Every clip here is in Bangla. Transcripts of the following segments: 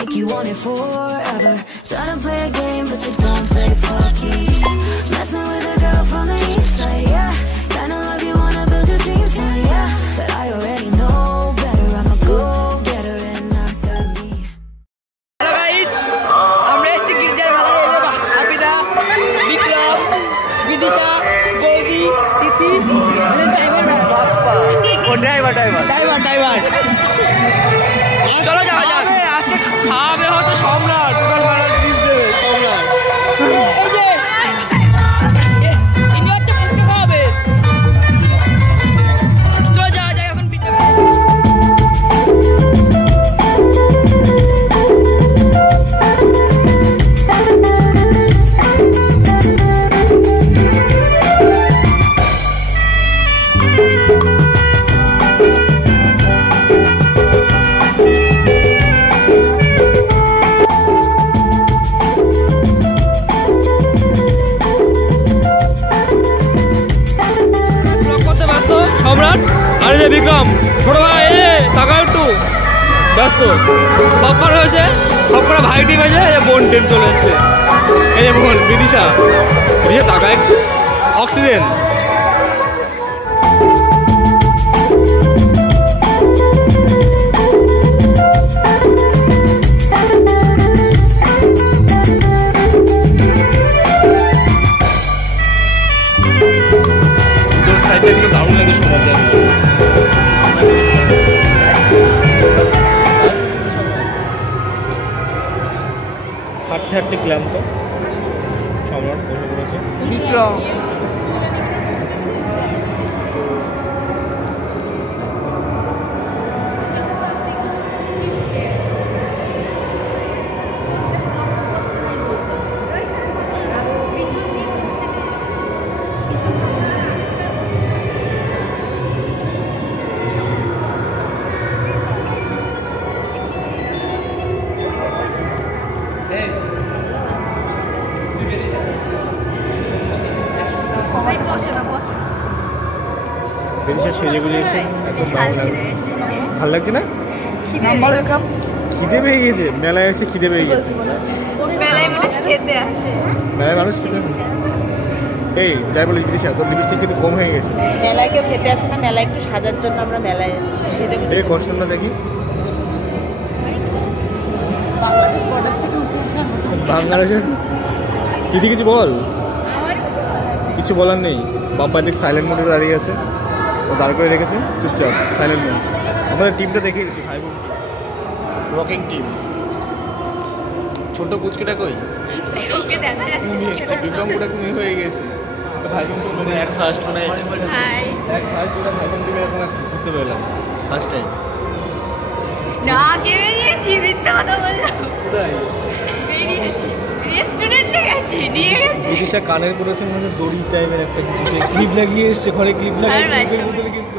make you want it forever. Tryna play a game, but you don't play for keeps. Messing with a girl from the east side, yeah. Kinda love you, wanna build your dreams now, yeah. But I already know better, I'm a go-getter and I got me. Hello guys, আমরা এসেছি গির্জার মেলায়। এই যে আবিদা, বিক্রম, বিদিশা, বৌদি, তিথি, ড্রাইভার ও ড্রাইভার চলো যাওয়া যাক। আজকে খাওয়াবে হয়তো সম্রাট, টোটাল মেলার পিস দেবে সম্রাট। এই যে ইনি হচ্ছে পুষ্টি খাওয়াবে। চলো যাওয়া যাক এখন ভিতরে। সম্রাট আর যে বিক্রম ছোট ভাই টাকা একটু ব্যস্ত সববার হয়েছে, সব করে ভাই টিম আছে, বোন টিম চলে এসছে। এই যে বোন বিদিশা টাকা একটু অক্সিজেন। দারুণ লাগে সমাজ হাঁটতে হাঁটতে ক্লান্ত সম্রাট বসে পড়েছে। বিক্রম সেজে গুজে এসে ভালো লাগছে না? খিদে পেয়ে গেছে, মেলায় এসে খিদে পেয়ে গেছে। মেলায় মানুষ খেতে আসে। এই যাই বলিস বিদিশা, তোর লিপস্টিক কিন্তু কম হয়ে গেছে। মেলায় কেউ খেতে আসে না, মেলায় একটু সাজার জন্য আমরা মেলায় আসি। এই কষ্ট না দেখি বাংলাদেশ বর্ডার থেকে উঠে আসা বাংলাদেশের দিদি কিছু বল। কিছু বলার নেই, বাপ্পা দিক সাইলেন্ট মোডে দাঁড়িয়ে আছে, ও দাঁড় করে রেখেছে চুপচাপ সাইলেন্ট মোড। আমাদের টিমটা দেখে গেছি, ভাই বোন রকিং টিম। ছোট পুচকিটা কই? বিক্রম পুরো তুমি হয়ে গেছে ভাই বোন। মানে এক ফার্স্ট মানে এক ফার্স্ট পুরো ভাই বোন টিমে এখন ঘুরতে পেলাম ফার্স্ট টাইম। না কে বেরিয়েছি, মিথ্যা কথা বললাম। কোথায় বেরিয়েছি? রেস্টুরেন্টে গেছি, নিয়ে গেছি। বিদিশা কানের পড়েছে মানে দড়ি টাইপের একটা কিছু, সে ক্লিপ লাগিয়ে এসছে, ঘরে ক্লিপ লাগিয়ে ক্লিপের ভিতরে কিন্তু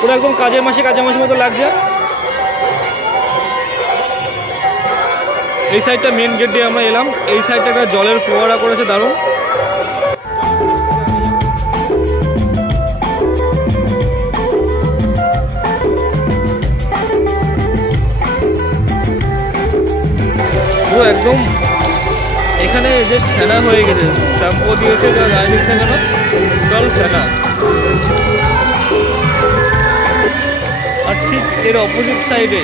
পুরো একদম কাজের মাসে মতো লাগছে। এই সাইডটা মেন গেট দিয়ে আমরা এলাম। এই সাইডটা একটা জলের ফোয়ারা করেছে দারুণ। পুরো একদম এখানে জাস্ট ফেনা হয়ে গেছে, শ্যাম্পু দিয়েছে যা গায়ে দিচ্ছে কেন জল ফেনা। আর ঠিক এর অপোজিট সাইডে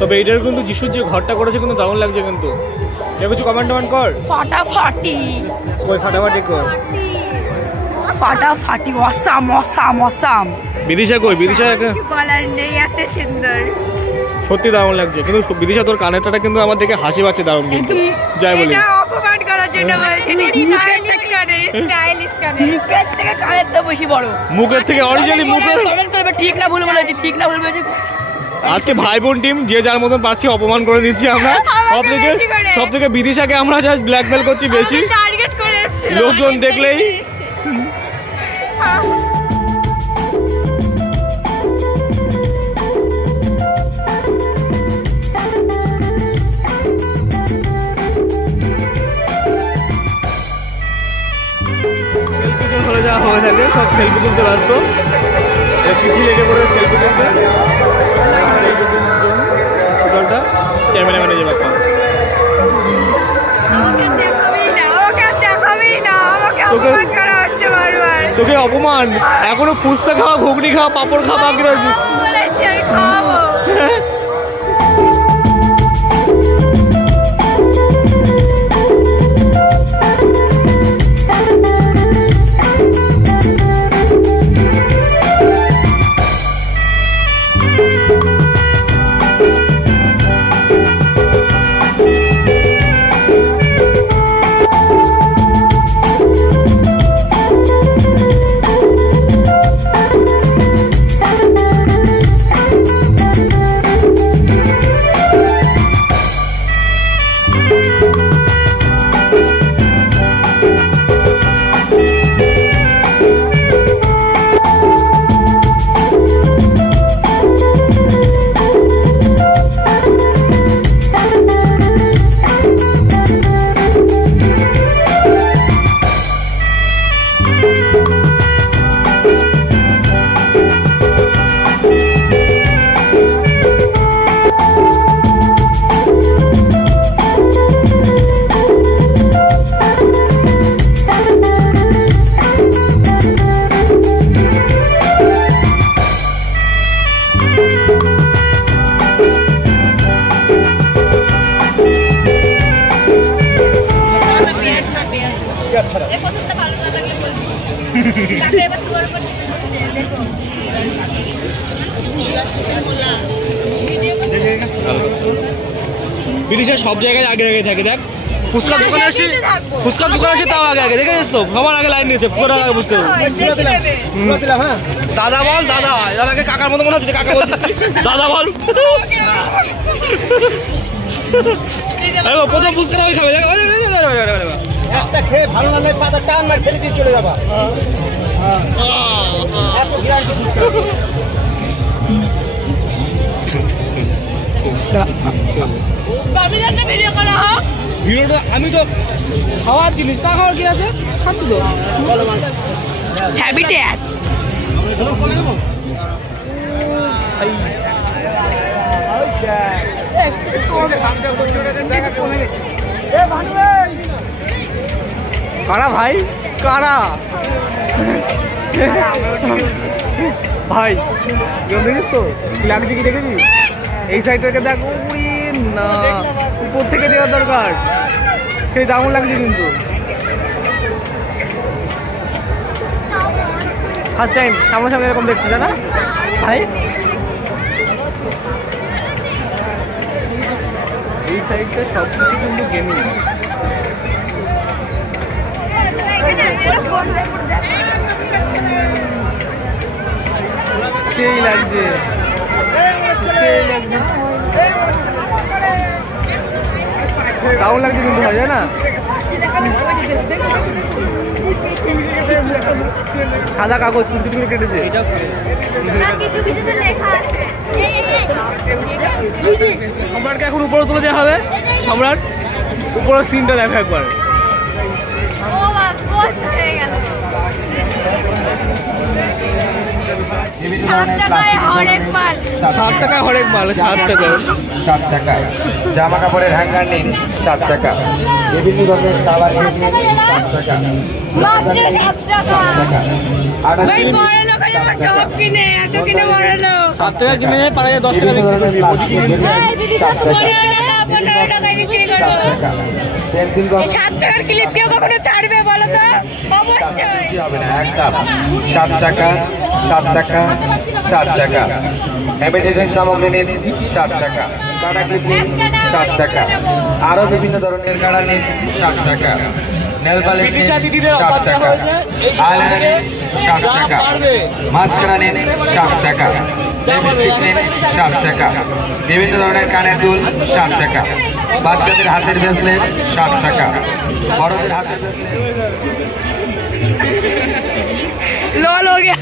তবে এইটার কিন্তু যিশুর যে ঘরটা করেছে কিন্তু দারুণ লাগছে। কিন্তু কিছু কমেন্ট কর। ফাটাফাটি ওই ফাটাফাটি কর, ফাটাফাটি অসাম অসাম অসাম। বিদিশা কই? বিদিশা বলার নেই, এত সুন্দর, সত্যি দারুণ লাগছে। কিন্তু বিদিশা তোর কানেরটা কিন্তু আমার দেখে হাসি পাচ্ছে দারুণ। কিন্তু যাই বলি অপমান করার জন্য বলছে, স্টাইলিশ কানের, মুখের থেকে কানের তো বেশি বড়। মুখের থেকে অরিজিনালি মুখে কমেন্ট করবে ঠিক না ভুল বলেছি, ঠিক না ভুল বলেছি। আজকে ভাই বোন টিম যে যার মতন পারছি অপমান করে দিচ্ছি আমরা। সব থেকে বিদিশাকে আমরা জাস্ট ব্ল্যাকমেল করছি বেশি, লোকজন দেখলেই। হয়ে থাকে সব সেলফি তুলতে ব্যস্ত, পিঠি লেগে পড়ে সেলফি তুলতে। টোটালটা ক্যামেরাম্যানে যে ব্যাপার, তোকে অপমান। এখনো ফুচকা খাওয়া, ঘুগনি খাওয়া, পাপড় খাওয়া বাকি রয়েছে। বিদিশা সব জায়গায় আগে আগে থাকে। দেখ ফুচকা দোকানে আসি, ফুচকা দোকানে আসি তাও আগে আগে, দেখেছিস তো সবার আগে লাইন নিয়েছে, পুরো আগে বুঝতে হবে। দাদা বল, দাদা দাদাকে কাকার মতো মনে হচ্ছে, কাকা বল দাদা বল। প্রথম ফুচকা ওই খাবে, একটা খেয়ে ভালো লাগলে পাতা টান মার ফেলে দিয়ে চলে যাবা। ভিডিওটা আমি তো খাওয়ার জিনিস, না খাওয়ার কি আছে, খাচ্ছি তো। হ্যাবিটেট কারা ভাই, কারা ভাই দেখিস তো লাগছে কি, দেখেছিস এই সাইডটাকে দেখ, না উপর থেকে দেওয়ার দরকার, সেই দারুণ লাগছে কিন্তু। ফার্স্ট টাইম সামনাসামনি এরকম দেখছি না ভাই। এই সাইডটা সব কিছু কিন্তু গেমিং, সেই লাগছে, দারুণ লাগছে কিন্তু ভাই, না সাদা কাগজ কুচি করে কেটেছে। সম্রাটকে এখন উপরে তুলে দেওয়া হবে, সম্রাট উপরের সিনটা দেখো একবার। 7 টাকায় হরেক মাল, 7 টাকায় হরেক মাল, 7 টাকায় 7 টাকায় জামা কাপড়ের হ্যাঙ্গার নিন 7 টাকা, বিভিন্ন রকমের কালার নিন 7 টাকা, মাত্র 7 টাকা। ভাই বড় লোক আমার সব কিনে, এত কিনে বড় লোক। 7 টাকা কিনে পারা যায় 10 টাকা বিক্রি করবি, ওদিকে ভাই বিধি 7 টাকায় বিক্রি করবো। 7 টাকার ক্লিপ কেউ কখনো ছাড়বে বলো তো? অবশ্যই হবে না, একদম 7 টাকা 7 টাকা 7 টাকা, হ্যাবিটেশন সামগ্রী নিন 7 টাকা, কাটা ক্লিপ নিন 7 টাকা, আরো বিভিন্ন ধরনের কাটা নিন 7 টাকা, নেল পালিশ বিদিশা দিদিদের 60 অফার দেওয়া টাকা, হয়েছে এই আইলাইনার 60 যা টাকা, পারবে। মাস্কারা নিন 60 টাকা, লিপস্টিক নিন 60 টাকা, বিভিন্ন ধরনের কানের দুল 60 টাকা, বাচ্চাদের হাতের ব্রেসলেট 60 টাকা, বড়দের হাতের ব্রেসলেট লল हो गया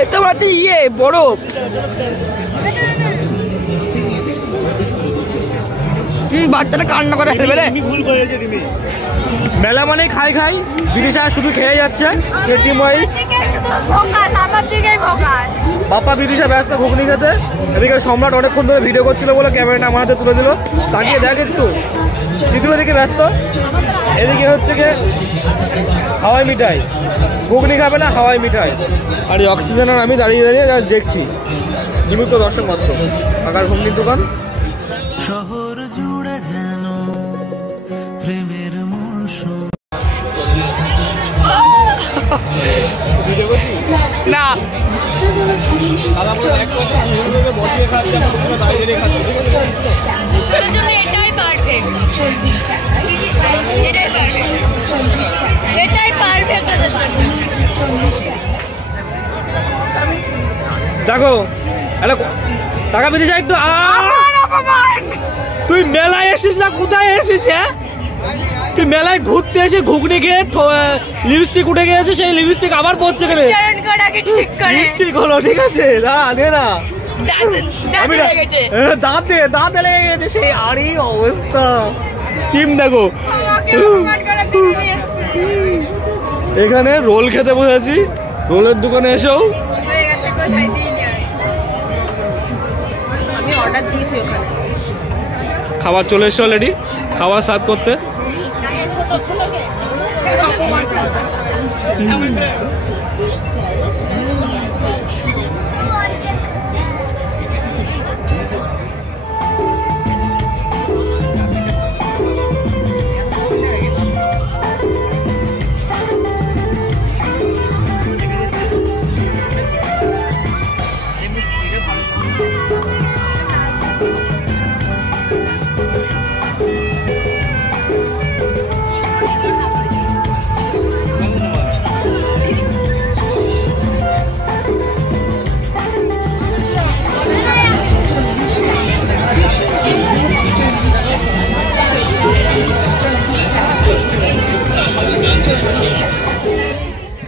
এটা মাত্র ইয়ে বরফ বাচ্চাটা কান্না করে ফেলবে রে ভুল করেছে তুমি মেলা মানে খাই খাই বিদিশা শুধু খেয়ে যাচ্ছে টিম ওয়াইজ বাপ্পা বিদিশা ব্যস্ত ঘুগনি খেতে এদিকে সম্রাট অনেকক্ষণ ধরে ভিডিও করছিল বলে ক্যামেরাটা আমার হাতে তুলে দিল তাকিয়ে দেখ একটু দিদিগুলো দিকে ব্যস্ত এদিকে হচ্ছে গিয়ে হাওয়াই মিঠাই ঘুগনি খাবে না হাওয়াই মিঠাই আর এই অক্সিজেন আর আমি দাঁড়িয়ে দাঁড়িয়ে দেখছি নিমিত্ত দর্শক মাত্র ফাঁকার ঘুগনির দোকান শহর জুড়ে যেন প্রেমের মৌসুম না তোর জন্য এটাই পারফেক্ট এটাই পারফেক্ট এটাই পারফেক্ট তোদের জন্য দেখো টাকা বেরিয়ে যায় একটু তুই মেলায় এসিস না কোথায় এসিস হ্যাঁ তুই মেলায় ঘুরতে এসে ঘুগনি খেয়ে লিপস্টিক উঠে গেছে সেই লিপস্টিক আবার পড়ছে কেন লিপস্টিক হলো ঠিক আছে দাঁড়া দে না দাঁতে লেগে গেছে সেই আরই অবস্থা টিম দেখো এখানে রোল খেতে বসেছি রোলের দোকানে এসেও আমি অর্ডার দিয়েছি ওখানে খাবার চলে এসছে অলরেডি খাবার সার্ভ করতে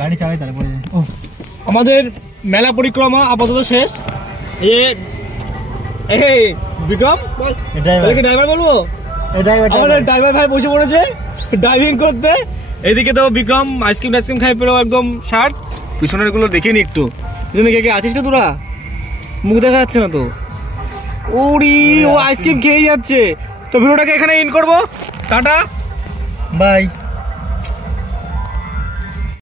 গাড়ি চালাই তারপরে আমাদের মেলা পরিক্রমা আপাতত শেষ এই বিক্রম ড্রাইভার বলবো আমাদের ড্রাইভার ভাই বসে পড়েছে ড্রাইভিং করতে এদিকে তো বিক্রম আইসক্রিম খাই পেলো একদম শার্ট পিছনের গুলো দেখে নি একটু পিছনে কে আছিস তো তোরা মুখ দেখা যাচ্ছে না তো ওরি ও আইসক্রিম খেয়ে যাচ্ছে তো ভিডিওটাকে এখানে ইন করবো টাটা বাই